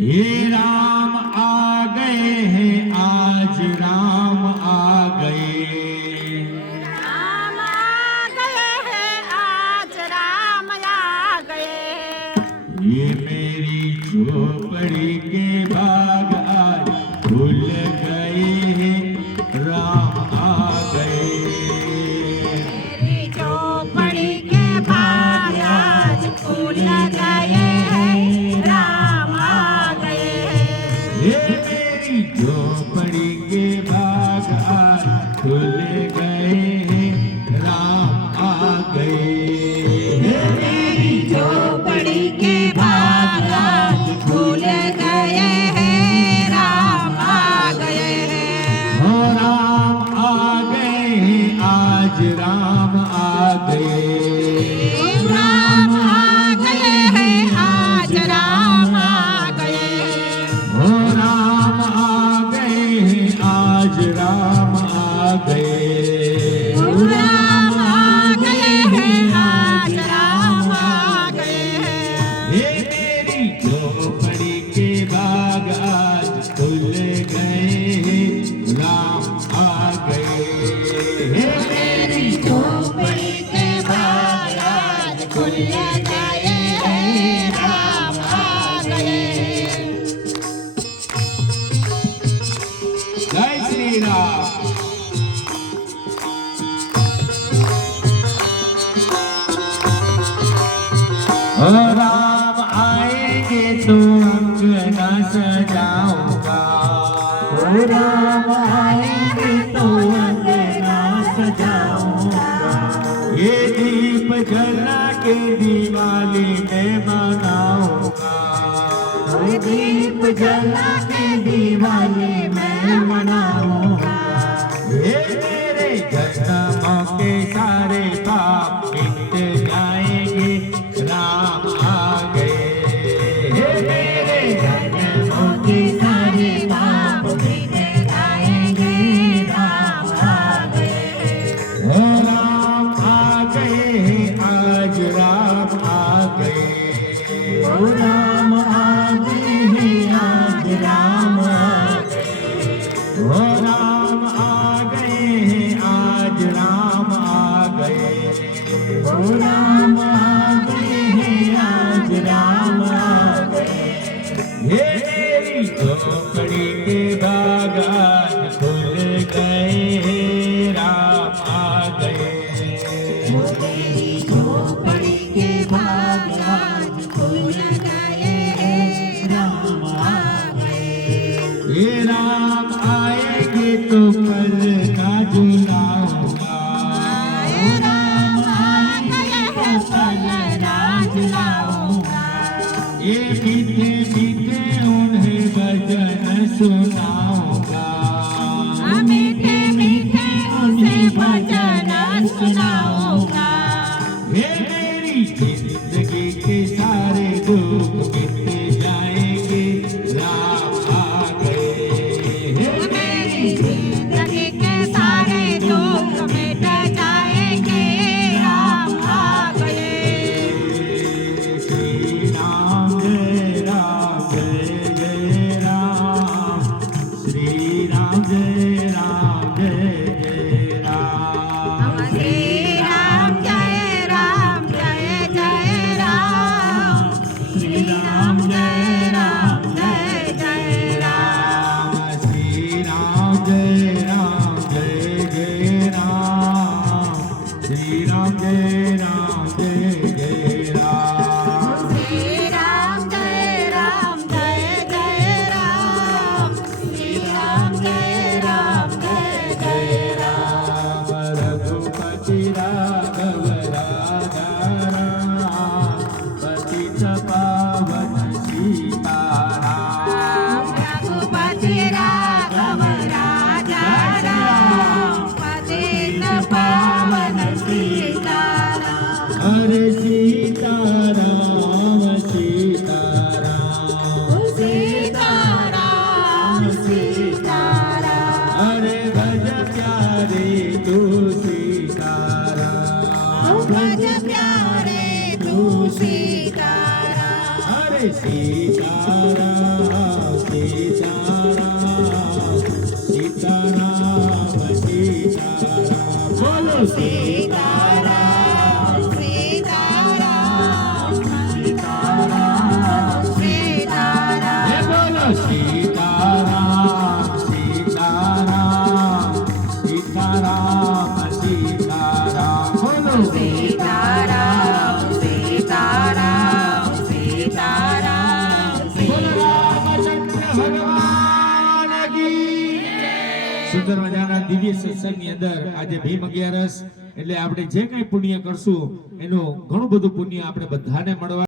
ये राम आ गए हैं, आज राम आ गए। राम आ गए हैं, आज राम आ गए। ये मेरी झोपड़ी के बाग आज खुल गए हैं, राम आ गए। मेरी झोपड़ी के बाग आज खुल गए हैं, राम आ गए। ये मेरी झोपड़ी के बाग आज खुल गए हैं, राम आ गए। मेरी झोपड़ी के बाग आज खुल गए हैं, राम आ गए। हो राम आ गए हैं, आज राम आ गए। राम आ गए हैं, आज राम आ गए। हो राम आ गए हैं, आज राम आ गए। राम आ गए हैं, आज राम आ गए। ये मेरी झोपड़ी के बाग आज खुल गए हैं, राम आ गए। हे मेरी झोपड़ी के बाग आज खुल गए हैं, राम आ गए। जय श्री राम। ओ राम आएंगे तो अंगना सजाऊंगा। ओ राम आएंगे तो अंगना सजाऊंगा। ये दीप जला के दिवाली में मनाऊंगा। ओ दीप जला के दिवाली में मनाऊंगा। ये मेरे जन्मों के सारे पाप मिट जाएंगे, राम आ गए। हे मेरे जन्मों के सारे पाप मिट जाएंगे, राम आ गए। ओ राम आ गए हैं, आज राम आ गए। ओ राम आ गए हैं, आज राम आ गए। ओ राम आ गए हैं, आज राम आ गए। ओ राम आ गए हैं, आज राम आ गए। ये मेरी झोपड़ी के बाग आज खुल गए हैं, राम आ गए। मेरी झोपड़ी के बाग आज खुल गए हैं, राम आ गए। ये राम आएंगे तो कल का झुलाऊंगा। राम आ गए हैं, पल राज लाऊंगा। ये मीठे मीठे उन्हें भजन सुनाऊंगा। मीठे मीठे उन्हें भजन सुनाऊंगा। ये मेरी जिंदगी के सारे दुख मिट जाएंगे, राम आ गए। मेरी जिंदगी के सारे दुख मिट जाएंगे, राम आ गए। श्री राम जय राम जय जय राम। श्री સીતારામ સીતારામ સીતારામ સીતારામ બોલો સીતારામ સીતારામ સીતારામ સીતારામ હે બોલો સીતારામ સીતારામ સીતારામ સીતારામ બોલો સીતારામ સીતારામ સીતારામ બોલો રામચંદ્ર ભગવાન કી સુંદર મજાના દિવ્ય સત્સંગની અંદર આજે ભીમ 11 એટલે આપણે જે કંઈ પુણ્ય કરશું એનું ઘણું બધું પુણ્ય આપણે બધાને મળવા